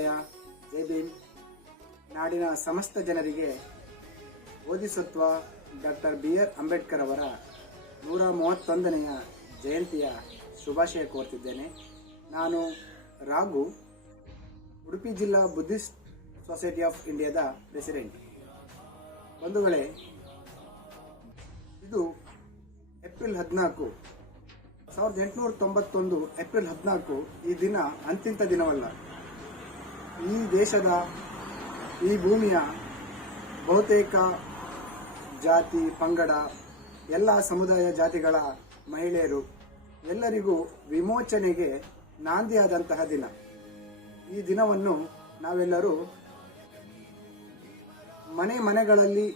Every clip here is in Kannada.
ಬುದ್ಧಾಯ. ಜೈ ಭೀಮ್. ನಾಡಿನ ಸಮಸ್ತ ಜನರಿಗೆ ಬೋಧಿಸತ್ವ ಡಾಕ್ಟರ್ BR ಅಂಬೇಡ್ಕರ್ ಅವರ 131ನೆಯ ಜಯಂತಿಯ ಶುಭಾಶಯ ಕೋರ್ತಿದ್ದೇನೆ. ನಾನು ರಾಘು, ಉಡುಪಿ ಜಿಲ್ಲಾ ಬುದ್ಧಿಸ್ಟ್ ಸೊಸೈಟಿ ಆಫ್ ಇಂಡಿಯಾದ ಪ್ರೆಸಿಡೆಂಟ್. ಬಂಧುಗಳೇ, ಇದು ಏಪ್ರಿಲ್ 14, 1891 ಏಪ್ರಿಲ್ 14. ಈ ದಿನ ಅಂತಿಂತ ದಿನವಲ್ಲ. ಈ ದೇಶದ, ಈ ಭೂಮಿಯ ಬಹುತೇಕ ಜಾತಿ, ಪಂಗಡ, ಎಲ್ಲ ಸಮುದಾಯ ಜಾತಿಗಳ ಮಹಿಳೆಯರು ಎಲ್ಲರಿಗೂ ವಿಮೋಚನೆಗೆ ನಾಂದಿಯಾದಂತಹ ದಿನ. ಈ ದಿನವನ್ನು ನಾವೆಲ್ಲರೂ ಮನೆಗಳಲ್ಲಿ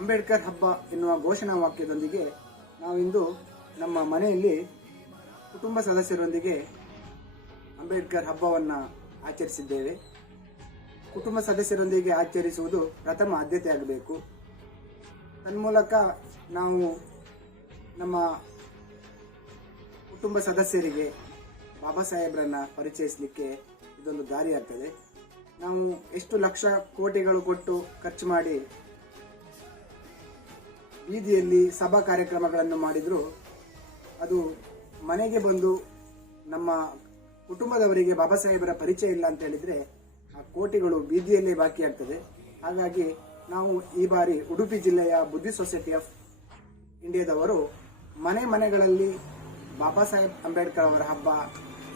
ಅಂಬೇಡ್ಕರ್ ಹಬ್ಬ ಎನ್ನುವ ಘೋಷಣಾ ವಾಕ್ಯದೊಂದಿಗೆ ನಾವಿಂದು ನಮ್ಮ ಮನೆಯಲ್ಲಿ ಕುಟುಂಬ ಸದಸ್ಯರೊಂದಿಗೆ ಅಂಬೇಡ್ಕರ್ ಹಬ್ಬವನ್ನು ಆಚರಿಸಿದ್ದೇವೆ. ಕುಟುಂಬ ಸದಸ್ಯರೊಂದಿಗೆ ಆಚರಿಸುವುದು ಪ್ರಥಮ ಆದ್ಯತೆಯಾಗಬೇಕು. ತನ್ಮೂಲಕ ನಾವು ನಮ್ಮ ಕುಟುಂಬ ಸದಸ್ಯರಿಗೆ ಬಾಬಾ ಸಾಹೇಬ್ರನ್ನ ಪರಿಚಯಿಸಲಿಕ್ಕೆ ಇದೊಂದು ದಾರಿಯಾಗ್ತದೆ. ನಾವು ಎಷ್ಟು ಲಕ್ಷ ಕೋಟಿಗಳು ಕೊಟ್ಟು ಖರ್ಚು ಮಾಡಿ ಬೀದಿಯಲ್ಲಿ ಸಭಾ ಕಾರ್ಯಕ್ರಮಗಳನ್ನು ಮಾಡಿದರೂ ಅದು ಮನೆಗೆ ಬಂದು ನಮ್ಮ ಕುಟುಂಬದವರಿಗೆ ಬಾಬಾ ಸಾಹೇಬರ ಪರಿಚಯ ಇಲ್ಲ ಅಂತ ಹೇಳಿದರೆ ಆ ಕೋಟಿಗಳು ಬೀದಿಯಲ್ಲೇ ಬಾಕಿಯಾಗ್ತದೆ. ಹಾಗಾಗಿ ನಾವು ಈ ಬಾರಿ ಉಡುಪಿ ಜಿಲ್ಲೆಯ ಬುದ್ಧಿಸ್ಟ್ ಸೊಸೈಟಿ ಆಫ್ ಇಂಡಿಯಾದವರು ಮನೆಗಳಲ್ಲಿ ಬಾಬಾ ಸಾಹೇಬ್ ಅಂಬೇಡ್ಕರ್ ಅವರ ಹಬ್ಬ,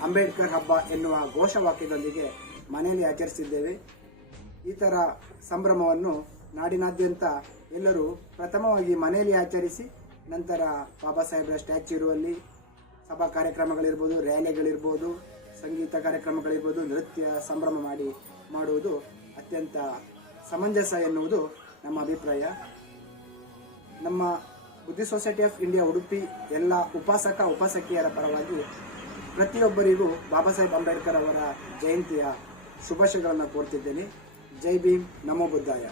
ಅಂಬೇಡ್ಕರ್ ಹಬ್ಬ ಎನ್ನುವ ಘೋಷವಾಕ್ಯದೊಂದಿಗೆ ಮನೆಯಲ್ಲಿ ಆಚರಿಸಿದ್ದೇವೆ. ಈ ಥರ ಸಂಭ್ರಮವನ್ನು ನಾಡಿನಾದ್ಯಂತ ಎಲ್ಲರೂ ಪ್ರಥಮವಾಗಿ ಮನೆಯಲ್ಲಿ ಆಚರಿಸಿ, ನಂತರ ಬಾಬಾ ಸಾಹೇಬರ ಸ್ಟ್ಯಾಚ್ಯೂ ಇರುವಲ್ಲಿ ಸಭಾ ಕಾರ್ಯಕ್ರಮಗಳಿರ್ಬೋದು, ರ್ಯಾಲಿಗಳಿರ್ಬೋದು, ಸಂಗೀತ ಕಾರ್ಯಕ್ರಮಗಳಿರ್ಬೋದು, ನೃತ್ಯ ಸಂಭ್ರಮ ಮಾಡುವುದು ಅತ್ಯಂತ ಸಮಂಜಸ ಎನ್ನುವುದು ನಮ್ಮ ಅಭಿಪ್ರಾಯ. ನಮ್ಮ Buddhist society of India Udupi ಎಲ್ಲ ಉಪಾಸಕಿಯರ ಪರವಾಗಿ ಪ್ರತಿಯೊಬ್ಬರಿಗೂ ಬಾಬಾ ಸಾಹೇಬ್ ಅಂಬೇಡ್ಕರ್ ಅವರ ಜಯಂತಿಯ ಶುಭಾಶಯಗಳನ್ನು ಕೋರ್ತಿದ್ದೇನೆ. ಜೈ ಭೀಮ್, ನಮೋ ಬುದ್ಧಾಯ.